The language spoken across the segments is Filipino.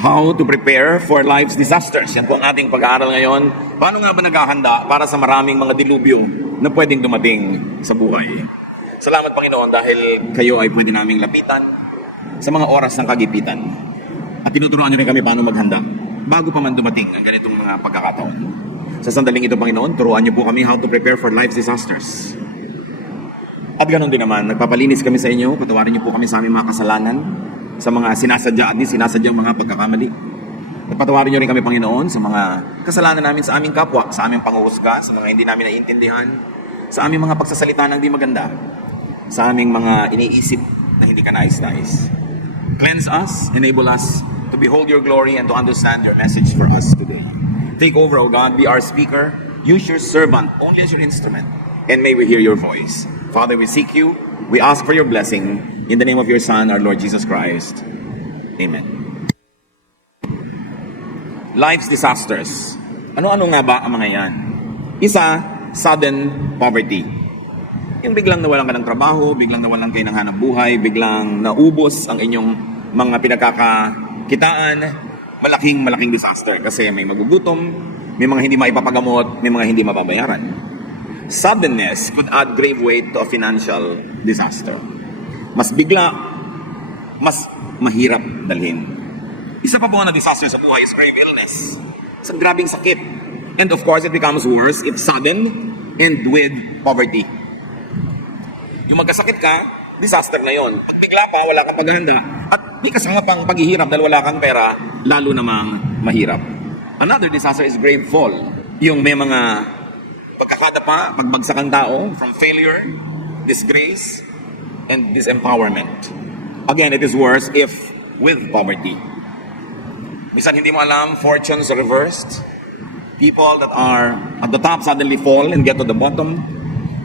How to prepare for life's disasters. Yan po ang ating pag-aaral ngayon. Paano nga ba naghahanda para sa maraming mga dilubyo na pwedeng dumating sa buhay? Salamat Panginoon dahil kayo ay pwede naming lapitan sa mga oras ng kagipitan. At tinuturuan niyo rin kami paano maghanda bago pa man dumating ang ganitong mga pagkakataon. Sa sandaling ito Panginoon, turuan niyo po kami how to prepare for life's disasters. At ganoon din naman, nagpapalinis kami sa inyo, patawarin niyo po kami sa aming mga kasalanan, sa mga sinasadya at di sinasadyang mga pagkakamali. At patawarin niyo rin kami, Panginoon, sa mga kasalanan namin sa aming kapwa, sa aming panghuhusga, sa mga hindi namin naiintindihan, sa aming mga pagsasalita ng di maganda, sa aming mga iniisip na hindi ka nais-nais. Cleanse us, enable us to behold your glory and to understand your message for us today. Take over, O God, be our speaker. Use your servant only as your instrument, and may we hear your voice. Father, we seek you. We ask for your blessing. In the name of your Son, our Lord Jesus Christ. Amen. Life's disasters. Ano-ano nga ba ang mga yan? Isa, sudden poverty. Yung biglang nawalan ka ng trabaho, biglang nawalan kayo ng hanap buhay, biglang naubos ang inyong mga pinagkakakitaan, malaking disaster kasi may magugutom, may mga hindi maipapagamot, may mga hindi mababayaran. Suddenness could add grave weight to a financial disaster. Mas bigla, mas mahirap dalhin. Isa pa po na disaster sa buhay is grave illness. Isang grabing sakit. And of course, it becomes worse if sudden and with poverty. Yung magkasakit ka, disaster na yon. Pag bigla pa, wala kang paghahanda, at di kasama pang paghihirap dahil wala kang pera, lalo namang mahirap. Another disaster is grave fall. Yung may mga pagkakadapa, pagbagsak ang tao from failure, disgrace, and disempowerment. Again, it is worse if with poverty. Minsan hindi mo alam, fortunes are reversed. People that are at the top suddenly fall and get to the bottom.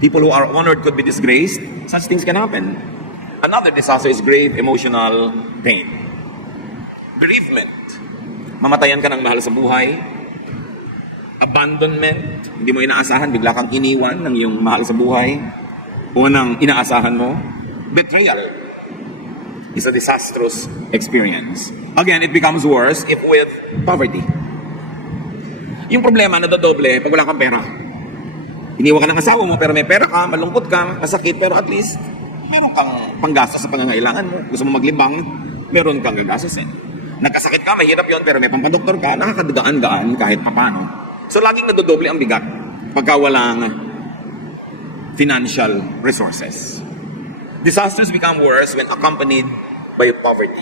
People who are honored could be disgraced. Such things can happen. Another disaster is grave emotional pain. Bereavement. Mamatayan ka ng mahal sa buhay. Abandonment. Hindi mo inaasahan, bigla kang iniwan ng iyong mahal sa buhay o ng inaasahan mo. Betrayal is a disastrous experience. Again, it becomes worse if with poverty. Yung problema nadadoble pag wala kang pera. Iniwan ka ng asawa mo pero may pera ka, malungkot ka, masakit, pero at least meron kang panggastos sa pangangailangan mo. Gusto mo maglibang, meron kang gagastusin. Nagkasakit ka, mahirap yon pero may pampadoktor ka, nakakadagaan-gaan kahit papano. So laging nadodoble ang bigat pagka walang financial resources. Disasters become worse when accompanied by poverty.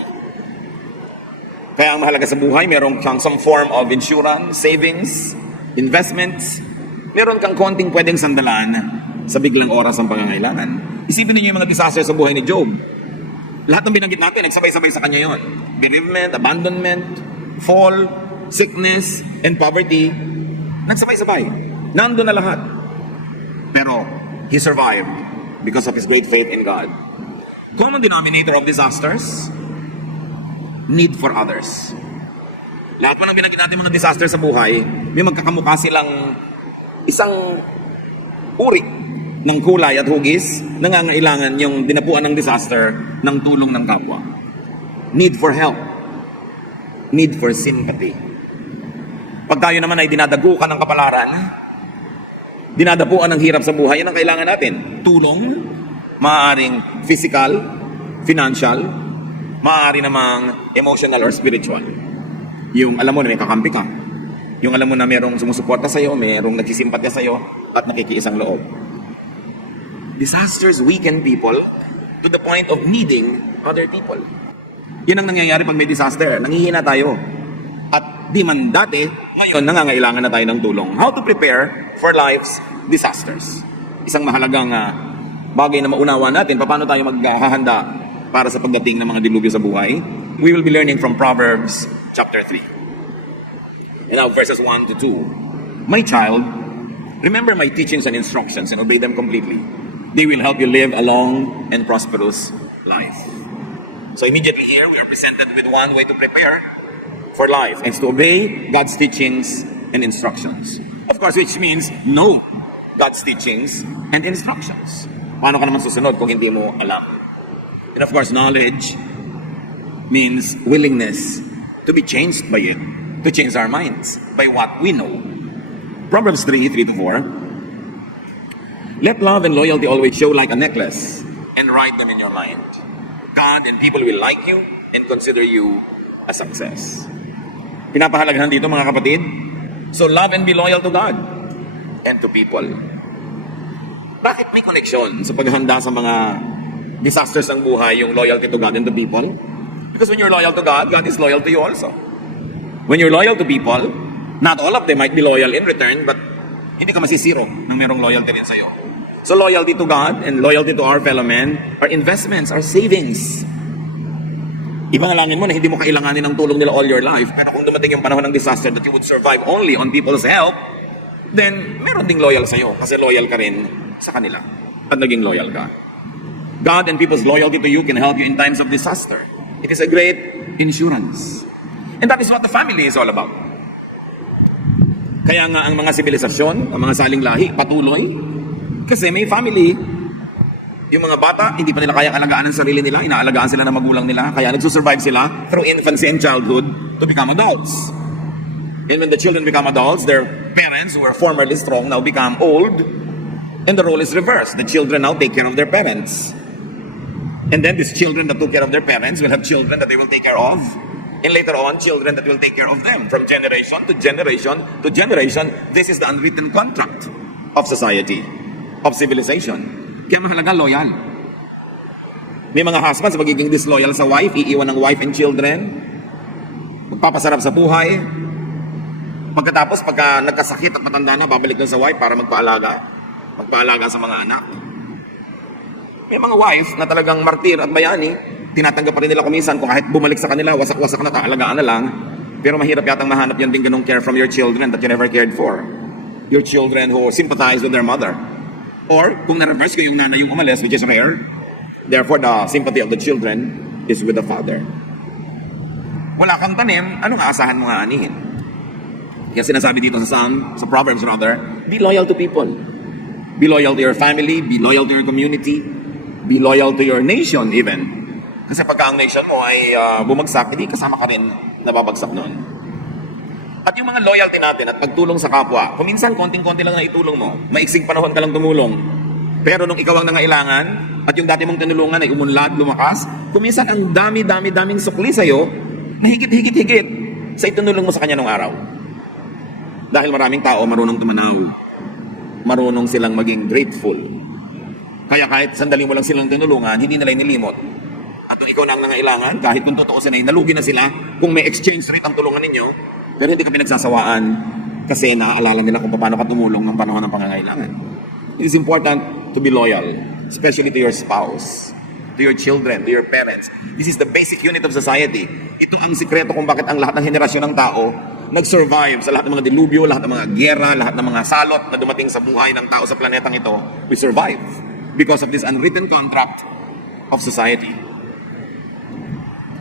Kaya ang mahalaga sa buhay, meron kang some form of insurance, savings, investments. Meron kang konting pwedeng sandalan sa biglang oras ng pangangailangan. Isipin niyo yung mga disasters sa buhay ni Job. Lahat ng binanggit natin, nagsabay-sabay sa kanya yon. Bereavement, abandonment, fall, sickness, and poverty. Nagsabay-sabay. Nandun na lahat. Pero he survived because of his great faith in God. Common denominator of disasters, need for others. Lahat pa ng binanggit natin mga disaster sa buhay, may magkakamukha silang isang uri ng kulay at hugis, nangangailangan yung dinapuan ng disaster ng tulong ng kapwa. Need for help. Need for sympathy. Pag tayo naman ay dinadagukan ng kapalaran, dinadapuan ng hirap sa buhay, yan ang kailangan natin. Tulong, maaaring physical, financial, maaari namang emotional or spiritual. Yung alam mo na may kakampi ka. Yung alam mo na mayroong sumusuporta sa'yo, mayroong nagsisimpatya sa'yo, at nakikiisang loob. Disasters weaken people to the point of needing other people. Yan ang nangyayari pag may disaster. Nanghihina tayo. At di man dati, ngayon nangangailangan na tayo ng tulong. How to prepare for life's disasters. Isang mahalagang bagay na maunawa natin, paano tayo maghahanda para sa pagdating ng mga dilubyo sa buhay. We will be learning from Proverbs chapter 3. And now verses 1 to 2. My child, remember my teachings and instructions and obey them completely. They will help you live a long and prosperous life. So immediately here, we are presented with one way to prepare for life. And to obey God's teachings and instructions. Of course, which means know God's teachings and instructions. Paano ka naman susunod kung hindi mo alam? And of course, knowledge means willingness to be changed by it, to change our minds by what we know. Proverbs 3:3-4. Let love and loyalty always show like a necklace and write them in your mind. God and people will like you and consider you a success. Pinapahalagahan dito mga kapatid. So love and be loyal to God and to people. Bakit may connection sa paghahanda sa mga disasters ng buhay yung loyalty to God and to people? Because when you're loyal to God, God is loyal to you also. When you're loyal to people, not all of them might be loyal in return, but hindi ka masisiro nang merong loyalty rin sa'yo. So loyalty to God and loyalty to our fellow men are investments, are savings. Ipanalangin mo na hindi mo kailanganin ng tulong nila all your life, pero kung dumating yung panahon ng disaster that you would survive only on people's help, then meron ding loyal sa'yo kasi loyal ka rin sa kanila at naging loyal ka. God and people's loyalty to you can help you in times of disaster. It is a great insurance. And that is what the family is all about. Kaya nga ang mga sibilisasyon, ang mga saling lahi, patuloy. Kasi may family. Yung mga bata, hindi pa nila kayang alagaan ang sarili nila, inaalagaan sila ng magulang nila, kaya nagsusurvive sila through infancy and childhood to become adults. And when the children become adults, their parents who were formerly strong now become old, and the role is reversed. The children now take care of their parents. And then these children that took care of their parents will have children that they will take care of. And later on, children that will take care of them. From generation to generation to generation, this is the unwritten contract of society, of civilization. Kaya mahalaga loyal. May mga husbands magiging disloyal sa wife, iiwan ng wife and children, magpapasarap sa buhay. Pagkatapos, pagka nagkasakit at matanda na, babalik na sa wife para magpaalaga sa mga anak. May mga wife na talagang martir at bayani, tinatanggap pa rin nila kuminsan kung kahit bumalik sa kanila, wasak-wasak na, taalagaan na lang. Pero mahirap yatang mahanap yan din ganong care from your children that you never cared for. Your children who sympathize with their mother. Or, kung na-reverse ko yung nanay yung umalis, which is rare, therefore the sympathy of the children is with the father. Wala kang tanim, anong aasahan mo nga anihin? Kaya sinasabi dito sa Proverbs rather, be loyal to people. Be loyal to your family, be loyal to your community, be loyal to your nation even. Kasi pagka ang nation mo ay bumagsak, hindi kasama ka rin nababagsak noon. At yung mga loyalty natin at pagtulong sa kapwa, kuminsan konting-konti lang na itulong mo, maiksing panahon ka lang tumulong. Pero nung ikaw ang nangailangan, at yung dati mong tinulungan ay umunlad, lumakas, kuminsan ang daming sukli sa'yo, na higit-higit sa itinulong mo sa kanya nung araw. Dahil maraming tao marunong tumanaw, marunong silang maging grateful. Kaya kahit sandali mo lang silang tinulungan, hindi nila inilimot. At kung ikaw na ang nangailangan, kahit kung totoo sila, nalugi na sila, kung may exchange rate ang tulungan ninyo, pero hindi ka pinagsasawaan kasi naaalala nila kung paano ka tumulong ng panahon ng pangangailangan. It is important to be loyal, especially to your spouse, to your children, to your parents. This is the basic unit of society. Ito ang sikreto kung bakit ang lahat ng henerasyon ng tao nag-survive sa lahat ng mga dilubyo, lahat ng mga giyera, lahat ng mga salot na dumating sa buhay ng tao sa planetang ito. We survive because of this unwritten contract of society.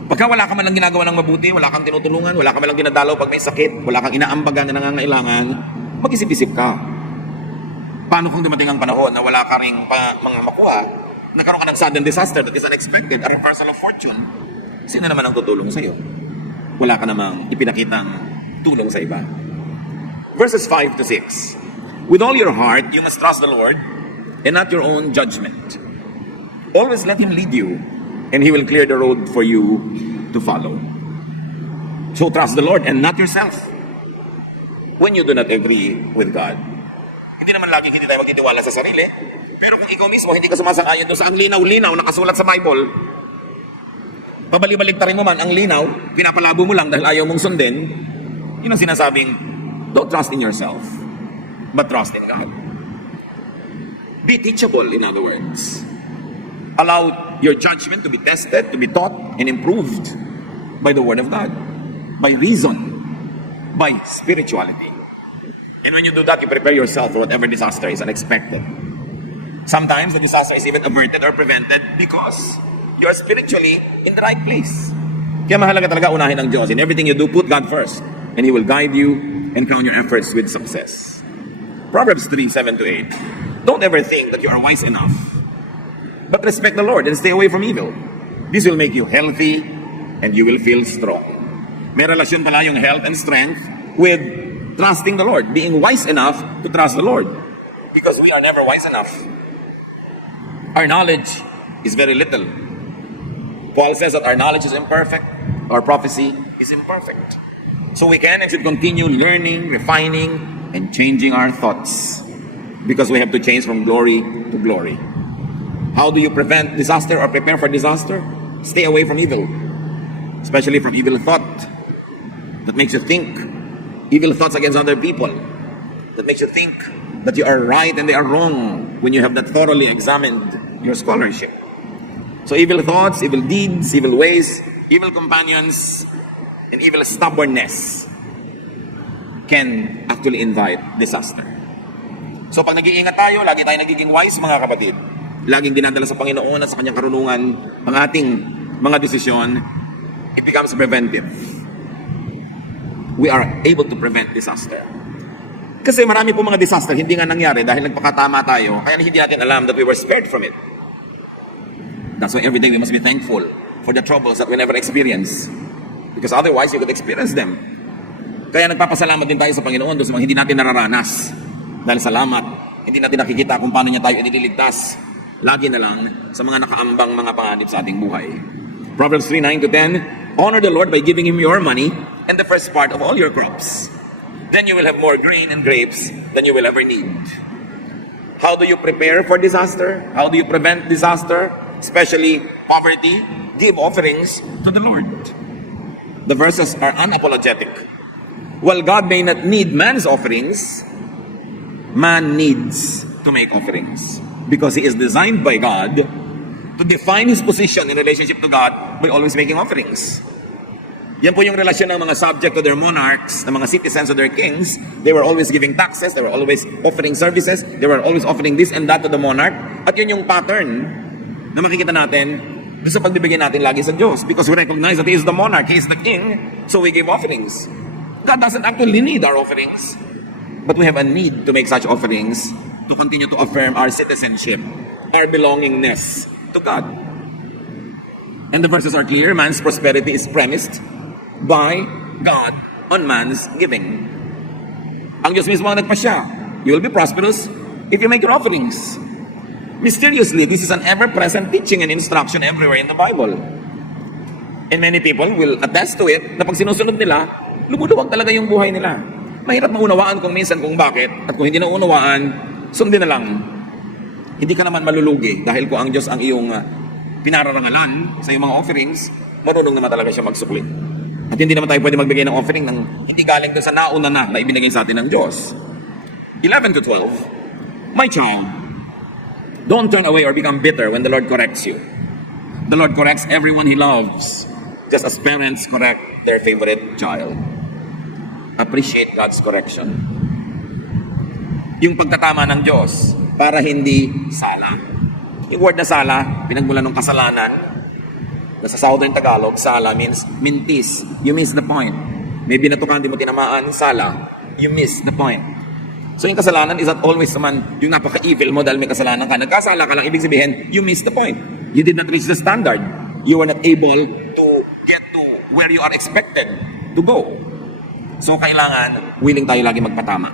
Pagka wala ka man lang ginagawa ng mabuti, wala kang tinutulungan, wala ka man lang dinadalaw pag may sakit, wala kang inaambagan na nangangailangan, mag-isip-isip ka. Paano kung dumating ang panahon na wala ka ring mga makuha, nagkaroon ka ng sudden disaster that is unexpected, a reversal of fortune, sino naman ang tutulong sa'yo? Wala ka namang ipinakitang tulong sa iba. Verses 5 to 6. With all your heart, you must trust the Lord and not your own judgment. Always let Him lead you, and He will clear the road for you to follow. So trust the Lord and not yourself when you do not agree with God. Hindi naman laging hindi tayo magtitiwala sa sarili, pero kung ikaw mismo hindi ka sumasang-ayon doon sa ang linaw-linaw nakasulat sa Bible, pabalik-baliktarin mo man ang linaw, pinapalabo mo lang dahil ayaw mong sundin, yun ang sinasabing, don't trust in yourself, but trust in God. Be teachable, in other words. Allow your judgment to be tested, to be taught, and improved by the Word of God, by reason, by spirituality. And when you do that, you prepare yourself for whatever disaster is unexpected. Sometimes the disaster is even averted or prevented because you are spiritually in the right place. Kaya mahalaga talaga unahin ang Diyos. In everything you do, put God first, and He will guide you and crown your efforts with success. Proverbs 3:7-8. Don't ever think that you are wise enough, but respect the Lord and stay away from evil. This will make you healthy and you will feel strong. May relasyon pala yung health and strength with trusting the Lord, being wise enough to trust the Lord. Because we are never wise enough. Our knowledge is very little. Paul says that our knowledge is imperfect, our prophecy is imperfect. So we can and should continue learning, refining, and changing our thoughts. Because we have to change from glory to glory. How do you prevent disaster or prepare for disaster? Stay away from evil. Especially from evil thought that makes you think evil thoughts against other people. That makes you think that you are right and they are wrong when you have not thoroughly examined your scholarship. So evil thoughts, evil deeds, evil ways, evil companions, and evil stubbornness can actually invite disaster. So pag nag-iingat tayo, lagi tayo nagiging wise mga kapatid. Laging dinadala sa Panginoon at sa kanyang karunungan ang ating mga desisyon, it becomes preventive. We are able to prevent disaster. Kasi marami po mga disaster hindi nga nangyari dahil nagpakatama tayo, kaya hindi natin alam that we were spared from it. That's why every day we must be thankful for the troubles that we never experience. Because otherwise, you could experience them. Kaya nagpapasalamat din tayo sa Panginoon doon sa mga hindi natin nararanas. Dahil salamat, hindi natin nakikita kung paano niya tayo iniligtas. Lagi na lang sa mga nakaambang mga panganib sa ating buhay. Proverbs 3:9-10, honor the Lord by giving Him your money and the first part of all your crops. Then you will have more grain and grapes than you will ever need. How do you prepare for disaster? How do you prevent disaster? Especially poverty. Give offerings to the Lord. The verses are unapologetic. While God may not need man's offerings, man needs to make offerings. Because he is designed by God to define his position in relationship to God by always making offerings. Yan po yung relasyon ng mga subject to their monarchs, ng mga citizens to their kings. They were always giving taxes, they were always offering services, they were always offering this and that to the monarch. At yun yung pattern na makikita natin doon sa pagbibigay natin lagi sa Diyos. Because we recognize that He is the monarch, He is the king, so we give offerings. God doesn't actually need our offerings. But we have a need to make such offerings to continue to affirm our citizenship, our belongingness to God. And the verses are clear. Man's prosperity is premised by God on man's giving. Ang Diyos mismo ang nagpasya. You will be prosperous if you make your offerings. Mysteriously, this is an ever-present teaching and instruction everywhere in the Bible. And many people will attest to it na pag sinusunod nila, lumuluwag talaga yung buhay nila. Mahirap maunawaan kung minsan kung bakit, at kung hindi na unawaan, sundin na lang. Hindi ka naman malulugi dahil kung ang Diyos ang iyong pinararangalan sa iyong mga offerings, marunong naman talaga siya magsukli. At hindi naman tayo pwede magbigay ng offering ng hindi galing doon sa nauna na ibinigay sa atin ng Diyos. 11-12, my child, don't turn away or become bitter when the Lord corrects you. The Lord corrects everyone He loves, just as parents correct their favorite child. Appreciate God's correction. Yung pagtatama ng Diyos para hindi sala. Yung word na sala, pinagmulan ng kasalanan. Sa Southern Tagalog, sala means mintis. You miss the point. Maybe natukan, di mo tinamaan, sala. You miss the point. So yung kasalanan is not always naman yung napaka-evil mo dahil may kasalanan ka. Nagkasala ka lang, ibig sabihin, you missed the point. You did not reach the standard. You were not able to get to where you are expected to go. So kailangan, willing tayo lagi magpatama.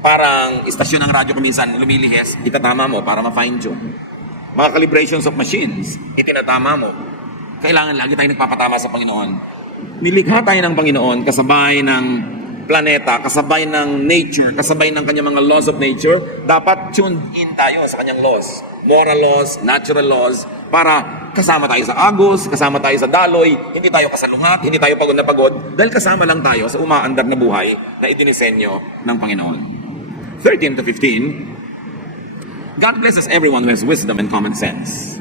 Parang istasyon ng radyo kuminsan lumilihis, itatama mo para ma-fine-tune. Mga calibrations of machines, itinatama mo. Kailangan lagi tayo nagpapatama sa Panginoon. Nilikha tayo ng Panginoon kasabay ng planeta, kasabay ng nature, kasabay ng kanyang mga laws of nature. Dapat tuned in tayo sa kanyang laws. Moral laws, natural laws, para kasama tayo sa agos, kasama tayo sa daloy, hindi tayo kasalungat, hindi tayo pagod na pagod, dahil kasama lang tayo sa umaandar na buhay na idinisenyo ng Panginoon. 13-15, God blesses everyone who has wisdom and common sense.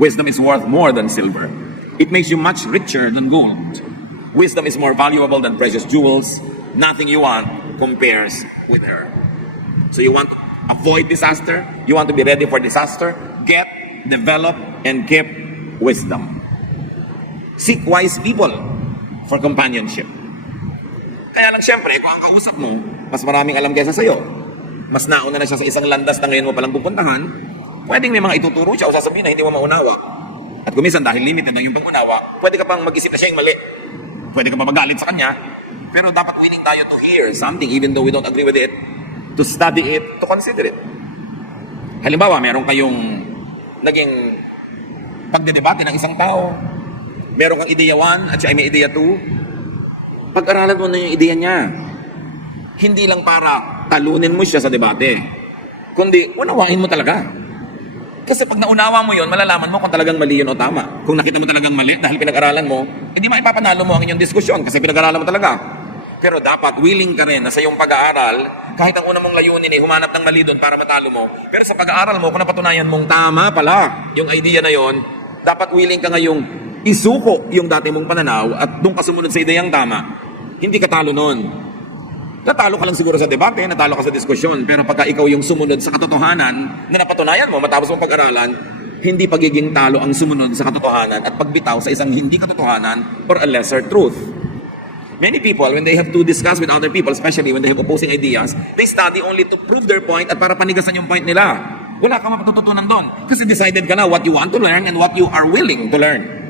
Wisdom is worth more than silver. It makes you much richer than gold. Wisdom is more valuable than precious jewels. Nothing you want compares with her. So you want to avoid disaster? You want to be ready for disaster? Get, develop, and keep wisdom. Seek wise people for companionship. Kaya lang syempre, kung ang kausap mo, mas maraming alam kaysa sa'yo, mas nauna na siya sa isang landas na ngayon mo palang pupuntahan, pwedeng may mga ituturo siya o sasabihin na hindi mo maunawa. At kumisan dahil limited ang yung pangunawa, pwede ka pang mag-isip na siya yung mali. Pwede ka pa magalit sa kanya, pero dapat willing tayo to hear something even though we don't agree with it, to study it, to consider it. Halimbawa, meron kayong naging pagdedebate ng isang tao. Meron kang ideya 1 at siya ay may ideya 2. Pag-aralan mo na yung ideya niya. Hindi lang para talunin mo siya sa debate, kundi unawain mo talaga. Kasi pag naunawa mo yon, malalaman mo kung talagang mali yun o tama. Kung nakita mo talagang mali dahil pinag-aralan mo, hindi maipapanalo mo ang inyong diskusyon kasi pinag-aralan mo talaga. Pero dapat willing ka rin na sa iyong pag-aaral, kahit ang una mong layunin ay humanap ng mali doon para matalo mo, pero sa pag-aaral mo, kung napatunayan mong tama pala yung idea na yon, dapat willing ka ngayong isuko yung dati mong pananaw at doon ka sumunod sa ideyang tama. Hindi ka talo nun. Natalo ka lang siguro sa debate, natalo ka sa diskusyon, pero pagka ikaw yung sumunod sa katotohanan na napatunayan mo matapos mong pag-aralan, hindi pagiging talo ang sumunod sa katotohanan at pagbitaw sa isang hindi katotohanan or a lesser truth. Many people, when they have to discuss with other people, especially when they have opposing ideas, they study only to prove their point at para panigasan yung point nila. Wala kang mapatututunan doon kasi decided ka na what you want to learn and what you are willing to learn.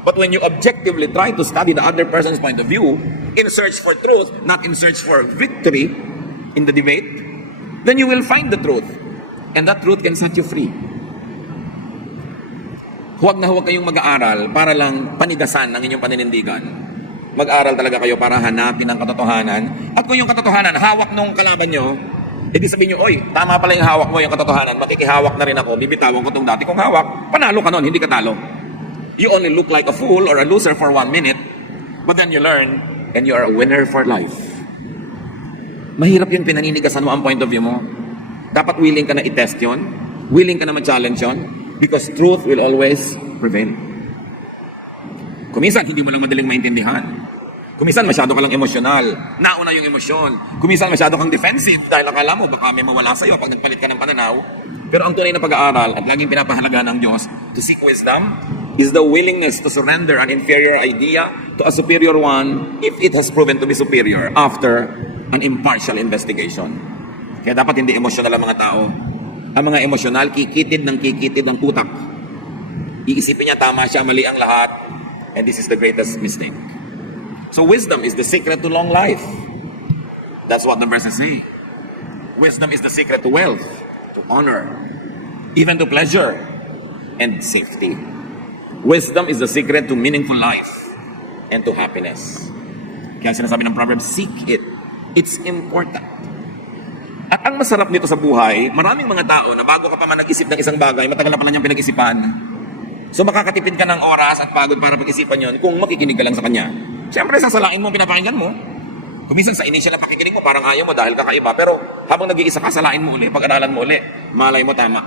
But when you objectively try to study the other person's point of view, in search for truth, not in search for victory in the debate, then you will find the truth. And that truth can set you free. Huwag na huwag kayong mag-aaral para lang panigasan ng inyong paninindigan. Mag-aaral talaga kayo para hanapin ang katotohanan. At kung yung katotohanan, hawak nung kalaban nyo, edi sabihin nyo, oy, tama pala yung hawak mo, yung katotohanan, makikihawak na rin ako, bibitawan ko itong dati kong hawak, panalo ka nun, hindi ka talo. You only look like a fool or a loser for 1 minute, but then you learn, and you are a winner for life. Mahirap yung pinaninigasan mo ang point of view mo. Dapat willing ka na i-test yun, willing ka na ma-challenge yun, because truth will always prevail. Kuminsan, hindi mo lang madaling maintindihan. Kuminsan, masyado ka lang emosyonal. Nauna yung emosyon. Kuminsan, masyado kang defensive dahil akala mo baka may mawala sa'yo pag nagpalit ka ng pananaw. Pero ang tunay na pag-aaral at laging pinapahalaga ng Diyos to seek wisdom is the willingness to surrender an inferior idea to a superior one if it has proven to be superior after an impartial investigation. Kaya dapat hindi emosyonal ang mga tao. Ang mga emosyonal, kikitid ng utak. Iisipin niya tama siya, mali ang lahat. And this is the greatest mistake. So wisdom is the secret to long life. That's what the verses say. Wisdom is the secret to wealth, to honor, even to pleasure, and safety. Wisdom is the secret to meaningful life and to happiness. Kaya sinasabi ng Proverbs, seek it. It's important. At ang masarap nito sa buhay, maraming mga tao na bago ka pa man nag-isip ng isang bagay, matagal na pala niyang pinag-isipan. So makakatipid ka ng oras at pagod para pag-isipan yon kung makikinig ka lang sa kanya. Siyempre, sasalain mo ang pinapakinggan mo. Kuminsan sa initial na pakikinig mo, parang ayaw mo dahil kakaiba. Pero habang nag-iisa ka, salain mo uli, pag-aralan mo uli. Malay mo tama.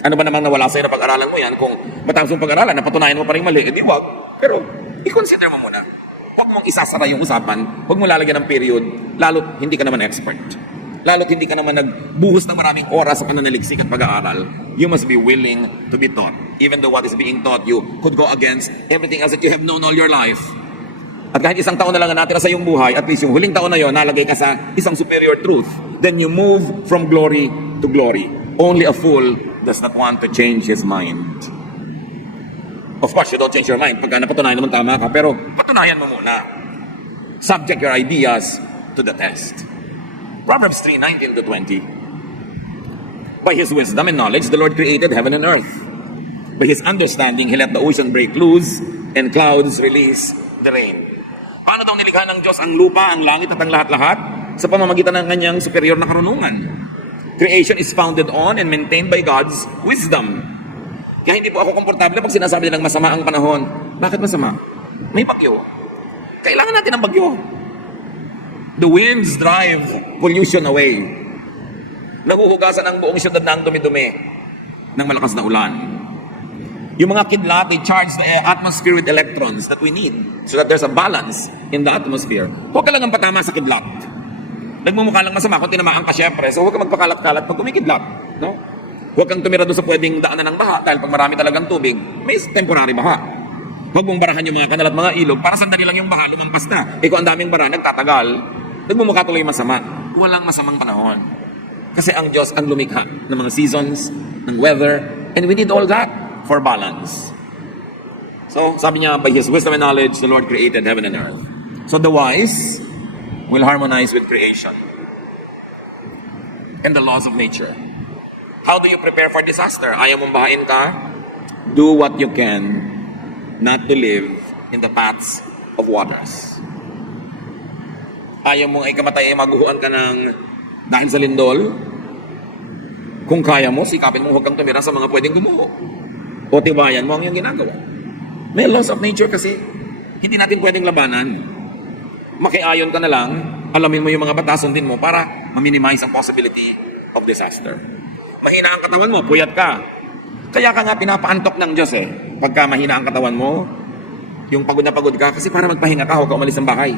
Ano ba namang nawala sa'yo na pag-aralan mo yan? Kung matapos mong pag-aralan, napatunayan mo pa rin mali, edi wag. Pero i-consider mo muna. Huwag mong isasara yung usapan. Huwag mo lalagyan ng period, lalo't hindi ka naman expert. Lalo't hindi ka naman nagbuhos ng maraming oras sa pananaliksik at pag-aaral. You must be willing to be taught. Even though what is being taught you could go against everything else that you have known all your life. At kahit isang taon na lang ang natira sa iyong buhay, at least yung huling taon na yon, nalagay ka sa isang superior truth. Then you move from glory to glory. Only a fool does not want to change his mind. Of course, you don't change your mind pagka napatunayan naman tama ka, pero patunayan mo muna. Subject your ideas to the test. Proverbs 3:19-20. By his wisdom and knowledge, the Lord created heaven and earth. By his understanding, he let the ocean break loose and clouds release the rain. Paano daw nilikha ng Diyos ang lupa, ang langit at ang lahat-lahat? Sa pamamagitan ng kanyang superior na karunungan. Creation is founded on and maintained by God's wisdom. Kaya hindi po ako komportable pag sinasabi nilang masama ang panahon. Bakit masama? May bagyo. Kailangan natin ng bagyo. The winds drive pollution away. Naguhugasan ang buong syudad ng dumi-dumi ng malakas na ulan. Yung mga kidlat, they charge the atmosphere with electrons that we need so that there's a balance in the atmosphere. Huwag ka lang ang patama sa kidlat. Nagmumukha lang masama kung tinamaan ka syempre, so huwag ka magpakalat-kalat pag kumikidlat. No? Huwag kang tumira doon sa pwedeng daanan ng baha dahil pag marami talagang tubig, may temporary baha. Huwag mong barahan yung mga kanal at mga ilog para sandali lang yung baha, lumampas na. Eh kung ang daming bara, nagtatagal, nagmumukha tuloy masama. Walang masamang panahon. Kasi ang Diyos ang lumikha ng mga seasons, ng weather, and we need all that for balance. So, sabi niya, by His wisdom and knowledge, the Lord created heaven and earth. So, the wise will harmonize with creation and the laws of nature. How do you prepare for disaster? Ayaw mong bahain ka? Do what you can not to live in the paths of waters. Ayaw mong ikamatay, maguhuan ka ng dahil sa lindol? Kung kaya mo, sikapin mo huwag kang tumira sa mga pwedeng gumuho. O tibayan mo ang iyong ginagawa. May laws of nature kasi. Hindi natin pwedeng labanan. Makiayon ka na lang, alamin mo yung mga batas, sundin mo para ma-minimize ang possibility of disaster. Mahina ang katawan mo, puyat ka. Kaya ka nga pinapaantok ng Diyos Pagka mahina ang katawan mo, yung pagod na pagod ka, kasi para magpahinga ka, huwag ka umalis ng bahay.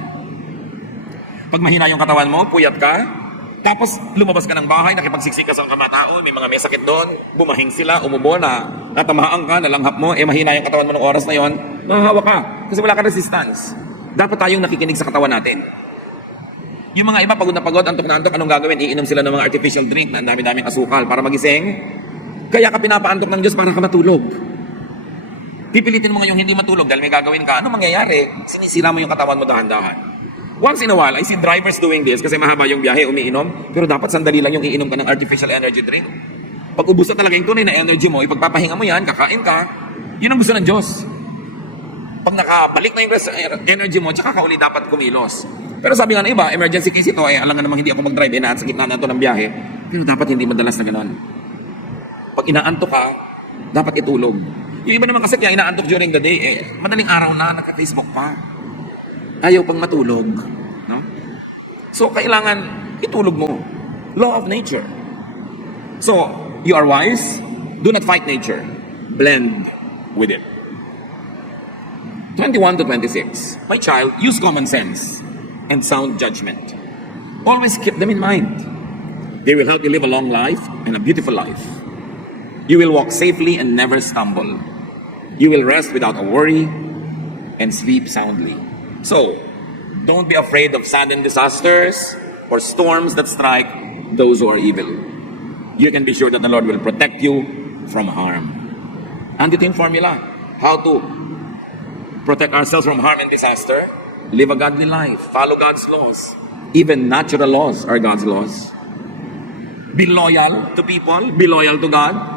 Pag mahina yung katawan mo, puyat ka, tapos lumabas ka ng bahay, nakipagsiksik ka sa mga tao, may mga may sakit doon, bumahing sila, umubo na, natamaan ka, nalanghap mo, mahina yung katawan mo ng oras na yon, mahahawa ka, kasi wala ka resistance. Dapat tayong nakikinig sa katawan natin. Yung mga iba, pagod na pagod, antok na antok, anong gagawin? Iinom sila ng mga artificial drink na dami-daming asukal para magising. Kaya ka pinapaantok ng Diyos para ka matulog. Pipilitin mo ngayong hindi matulog dahil may gagawin ka. Ano mangyayari? Sinisira mo yung katawan mo dahan-dahan. Once in a while, I see drivers doing this kasi mahaba yung biyahe, umiinom. Pero dapat sandali lang yung iinom ka ng artificial energy drink. Pag ubos na talaga yung tunay na energy mo, ipagpapahinga mo yan, kakain ka, yun ang gusto ng Diyos. Pag nakabalik na yung energy mo, tsaka ka uli dapat kumilos. Pero sabi nga na iba, emergency case ito, alam nga namang hindi ako mag-drive, sa gitna na ito ng biyahe. Pero dapat hindi madalas na gano'n. Pag inaantok ka, dapat itulog. Yung iba naman kasi kaya inaantok during the day, madaling araw na, naka-Facebook pa. Ayaw pang matulog. No? So, kailangan itulog mo. Law of nature. So, you are wise, do not fight nature. Blend with it. 21 to 26. My child, use common sense and sound judgment. Always keep them in mind. They will help you live a long life and a beautiful life. You will walk safely and never stumble. You will rest without a worry and sleep soundly. So, don't be afraid of sudden disasters or storms that strike those who are evil. You can be sure that the Lord will protect you from harm. Andito yung formula. How to protect ourselves from harm and disaster? Live a godly life. Follow God's laws. Even natural laws are God's laws. Be loyal to people. Be loyal to God.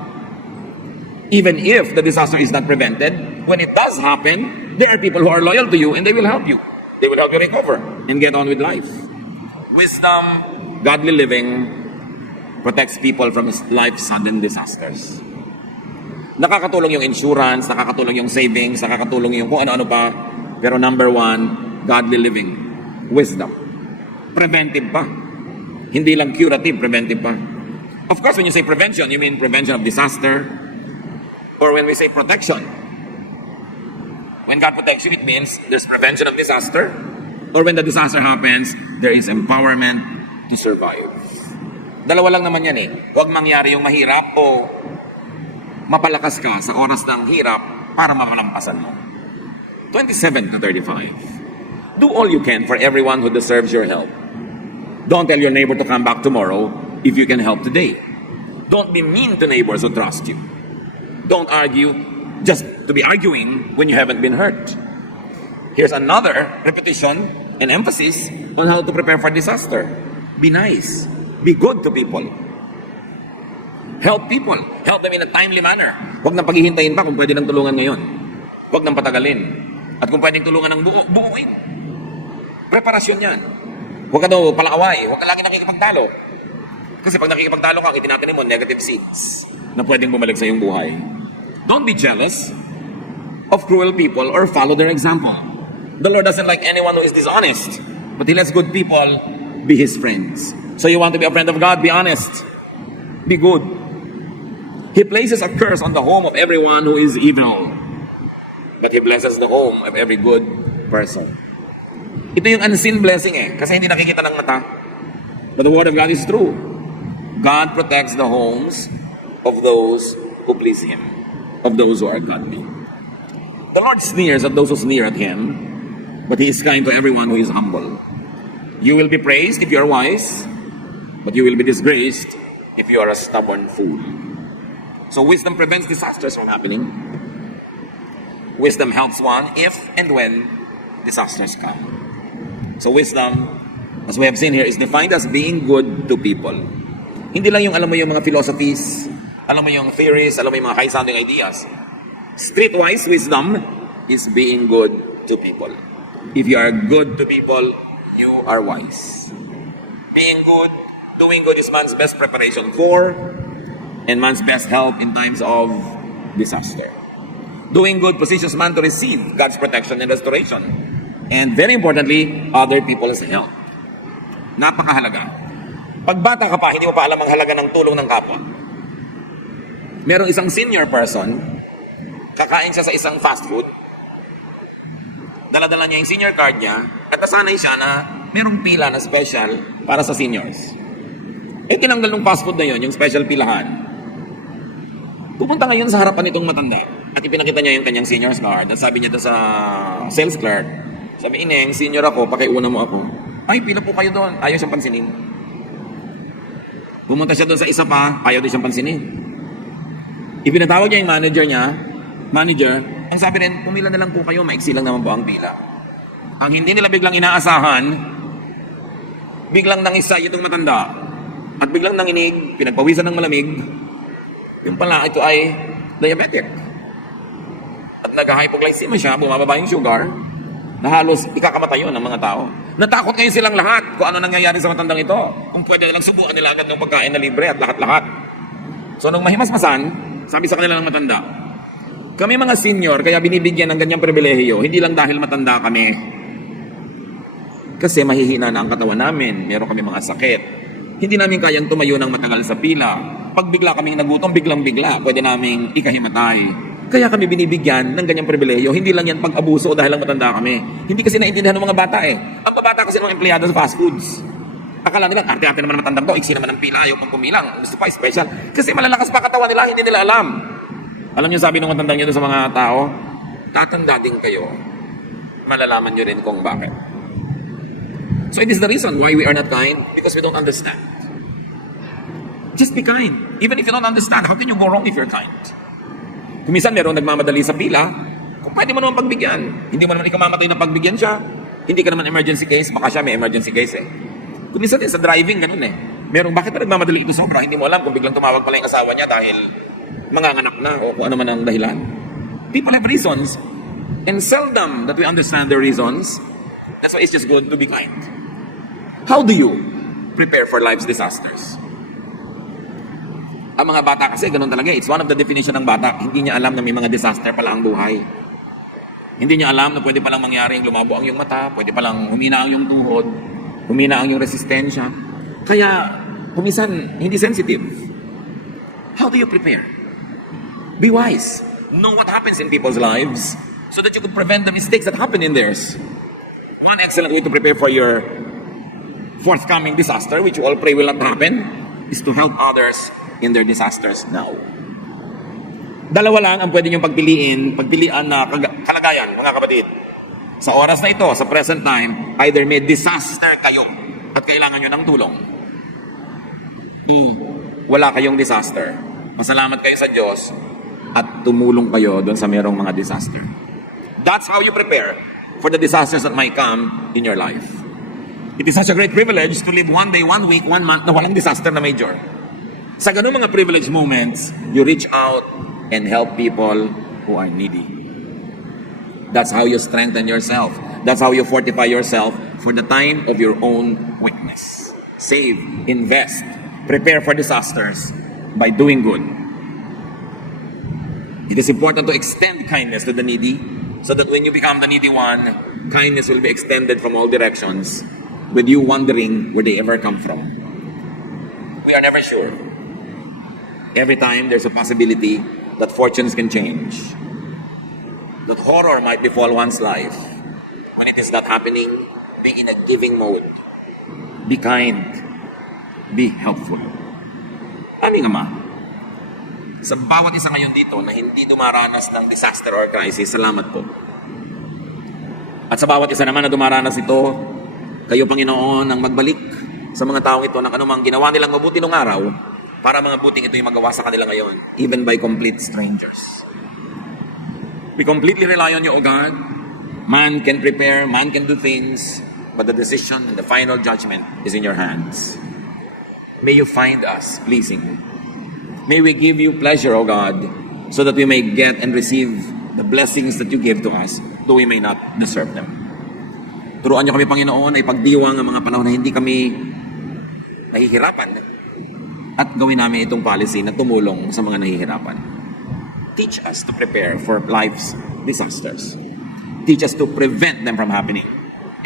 Even if the disaster is not prevented, when it does happen, there are people who are loyal to you and they will help you. They will help you recover and get on with life. Wisdom, godly living, protects people from life's sudden disasters. Nakakatulong yung insurance, nakakatulong yung savings, nakakatulong yung kung ano-ano pa. Pero number one, godly living. Wisdom. Preventive pa. Hindi lang curative, preventive pa. Of course, when you say prevention, you mean prevention of disaster. Or when we say protection, when God protects you, it means there's prevention of disaster. Or when the disaster happens, there is empowerment to survive. Dalawa lang naman yan Huwag mangyari yung mahirap o mapalakas ka sa oras ng hirap para mamalampasan mo. 27 to 35. Do all you can for everyone who deserves your help. Don't tell your neighbor to come back tomorrow if you can help today. Don't be mean to neighbors who trust you. Don't argue just to be arguing when you haven't been hurt. Here's another repetition and emphasis on how to prepare for disaster. Be nice. Be good to people. Help people. Help them in a timely manner. Huwag nang paghihintayin pa kung pwede nang tulungan ngayon. Huwag nang patagalin. At kung pwedeng tulungan ng buo, buuin. Preparasyon yan. Huwag ka daw palaaway. Huwag ka lagi nakikipagtalo. Kasi pag nakikipagtalo ka, ang itinatanim mo, negative seeds na pwedeng bumalik sa iyong buhay. Don't be jealous of cruel people or follow their example. The Lord doesn't like anyone who is dishonest, but He lets good people be His friends. So you want to be a friend of God? Be honest. Be good. He places a curse on the home of everyone who is evil, but He blesses the home of every good person. Ito yung unseen blessing kasi hindi nakikita ng mata. But the Word of God is true. God protects the homes of those who please Him, of those who are godly. The Lord sneers at those who sneer at Him, but He is kind to everyone who is humble. You will be praised if you are wise, but you will be disgraced if you are a stubborn fool. So wisdom prevents disasters from happening. Wisdom helps one if and when disasters come. So wisdom, as we have seen here, is defined as being good to people. Hindi lang yung alam mo yung mga philosophies, alam mo yung theories, alam mo yung mga high-sounding ideas. Streetwise wisdom is being good to people. If you are good to people, you are wise. Being good, doing good is man's best preparation for and man's best help in times of disaster. Doing good positions man to receive God's protection and restoration. And very importantly, other people's help. Napakahalaga. Pag bata ka pa, hindi mo pa alam ang halaga ng tulong ng kapwa. Merong isang senior person, kakain siya sa isang fast food, dala-dala niya yung senior card niya, at nasanay siya na merong pila na special para sa seniors. Eh, tinanggal ng fast food na yun, yung special pilahan. Pupunta ngayon sa harapan nitong matanda, at ipinakita niya yung kanyang senior's card, at sabi niya doon sa sales clerk, sabi, Ineng, senior ako, pakiuna mo ako. Ay, pila po kayo doon. Ayaw siyang pansinin. Pumunta siya doon sa isa pa, ayaw din siyang pansinin. Ipinatawag niya yung manager, ang sabi rin, pumila na lang po kayo, maiksi lang naman po ang pila. Ang hindi nila biglang inaasahan, biglang nangisay itong matanda, at biglang nanginig, pinagpawisan ng malamig, yung pala ito ay diabetic. At nag-hypoglycemia siya, bumababa yung sugar, na halos ikakamatay yun ng mga tao. Natakot ngayon silang lahat kung ano nangyayari sa matandang ito. Kung pwede nilang subukan nila agad ng pagkain na libre at lahat-lahat. So nung mahimasmasan, sabi sa kanila ng matanda, kami mga senior, kaya binibigyan ng ganyang pribilehiyo, hindi lang dahil matanda kami. Kasi mahihina na ang katawan namin, meron kami mga sakit. Hindi namin kayang tumayo ng matagal sa pila. Pag bigla kaming nagutom, biglang-bigla, pwede naming ikahimatay. Kaya kami binibigyan ng ganyang pribilehiyo. Hindi lang yan pag-abuso dahil lang matanda kami. Hindi kasi naintindihan ng mga bata eh. Ang babata kasi ng empleyado sa fast foods. Akala nila, arte-arte naman ang matandang to, iksi naman ang pila, ayaw pang pumilang. Gusto pa, special. Kasi malalakas pa katawan nila, hindi nila alam. Alam niyo sabi ng matandang nyo sa mga tao, tatanda din kayo. Malalaman nyo rin kung bakit. So it is the reason why we are not kind, because we don't understand. Just be kind. Even if you don't understand, how can you go wrong if you're kind? Kung minsan merong nagmamadali sa pila, kung pwede mo naman pagbigyan. Hindi mo naman ikamamatay na pagbigyan siya. Hindi ka naman emergency case, baka siya may emergency case eh. Kung minsan din sa driving, ganun eh. Merong bakit pa nagmamadali ito sobra? Hindi mo alam kung biglang tumawag pala yung asawa niya dahil manganganak na o kung ano man ang dahilan. People have reasons. And seldom that we understand their reasons. That's why it's just good to be kind. How do you prepare for life's disasters? Ang mga bata kasi, ganun talaga. It's one of the definition ng bata. Hindi niya alam na may mga disaster pala ang buhay. Hindi niya alam na pwede palang mangyari yung lumabo ang iyong mata, pwede palang humina ang iyong tuhod, humina ang iyong resistensya. Kaya, kumisan, hindi sensitive. How do you prepare? Be wise. Know what happens in people's lives so that you could prevent the mistakes that happen in theirs. One excellent way to prepare for your forthcoming disaster, which you all pray will not happen, is to help others in their disasters now. Dalawa lang ang pwede niyong pagpilian na kalagayan, mga kapatid. Sa oras na ito, sa present time, either may disaster kayo at kailangan nyo ng tulong. Wala kayong disaster. Pasalamat kayo sa Diyos at tumulong kayo doon sa merong mga disaster. That's how you prepare for the disasters that might come in your life. It is such a great privilege to live one day, 1 week, 1 month na walang disaster na major. Sa ganung mga privileged moments, you reach out and help people who are needy. That's how you strengthen yourself. That's how you fortify yourself for the time of your own weakness. Save, invest, prepare for disasters by doing good. It is important to extend kindness to the needy so that when you become the needy one, kindness will be extended from all directions with you wondering where they ever come from. We are never sure. Every time there's a possibility that fortunes can change, that horror might befall one's life. When it is not happening, be in a giving mode. Be kind. Be helpful. Aming Ama, sa bawat isa ngayon dito na hindi dumaranas ng disaster or crisis, salamat po. At sa bawat isa naman na dumaranas ito, kayo Panginoon ang magbalik sa mga taong ito ng anumang ginawa nilang mabuti nung araw para mga buting ito yung magawa sa kanila ngayon, even by complete strangers. We completely rely on you, O God. Man can prepare, man can do things, but the decision and the final judgment is in your hands. May you find us pleasing. May we give you pleasure, O God, so that we may get and receive the blessings that you give to us, though we may not deserve them. Turuan niyo kami, Panginoon, ay pagdiwang ang mga panahon na hindi kami nahihirapan at gawin namin itong policy na tumulong sa mga nahihirapan. Teach us to prepare for life's disasters. Teach us to prevent them from happening.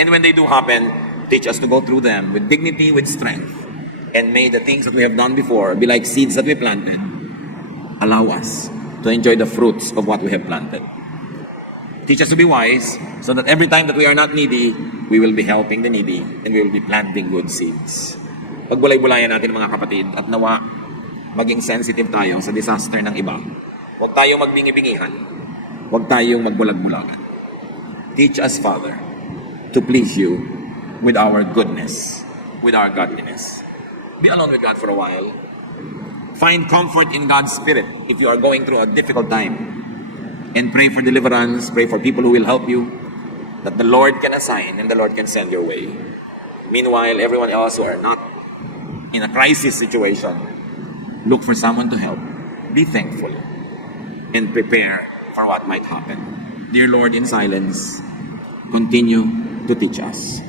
And when they do happen, teach us to go through them with dignity, with strength. And may the things that we have done before be like seeds that we planted. Allow us to enjoy the fruits of what we have planted. Teach us to be wise so that every time that we are not needy, we will be helping the needy and we will be planting good seeds. Pagbulay-bulayan natin mga kapatid at nawa maging sensitive tayo sa disaster ng iba. Huwag tayong magbingi-bingihan. Huwag tayong magbulag-bulagan. Teach us, Father, to please you with our goodness, with our godliness. Be alone with God for a while. Find comfort in God's Spirit if you are going through a difficult time. And pray for deliverance, pray for people who will help you, that the Lord can assign and the Lord can send your way. Meanwhile, everyone else who are not in a crisis situation, look for someone to help. Be thankful and prepare for what might happen. Dear Lord, in silence, continue to teach us.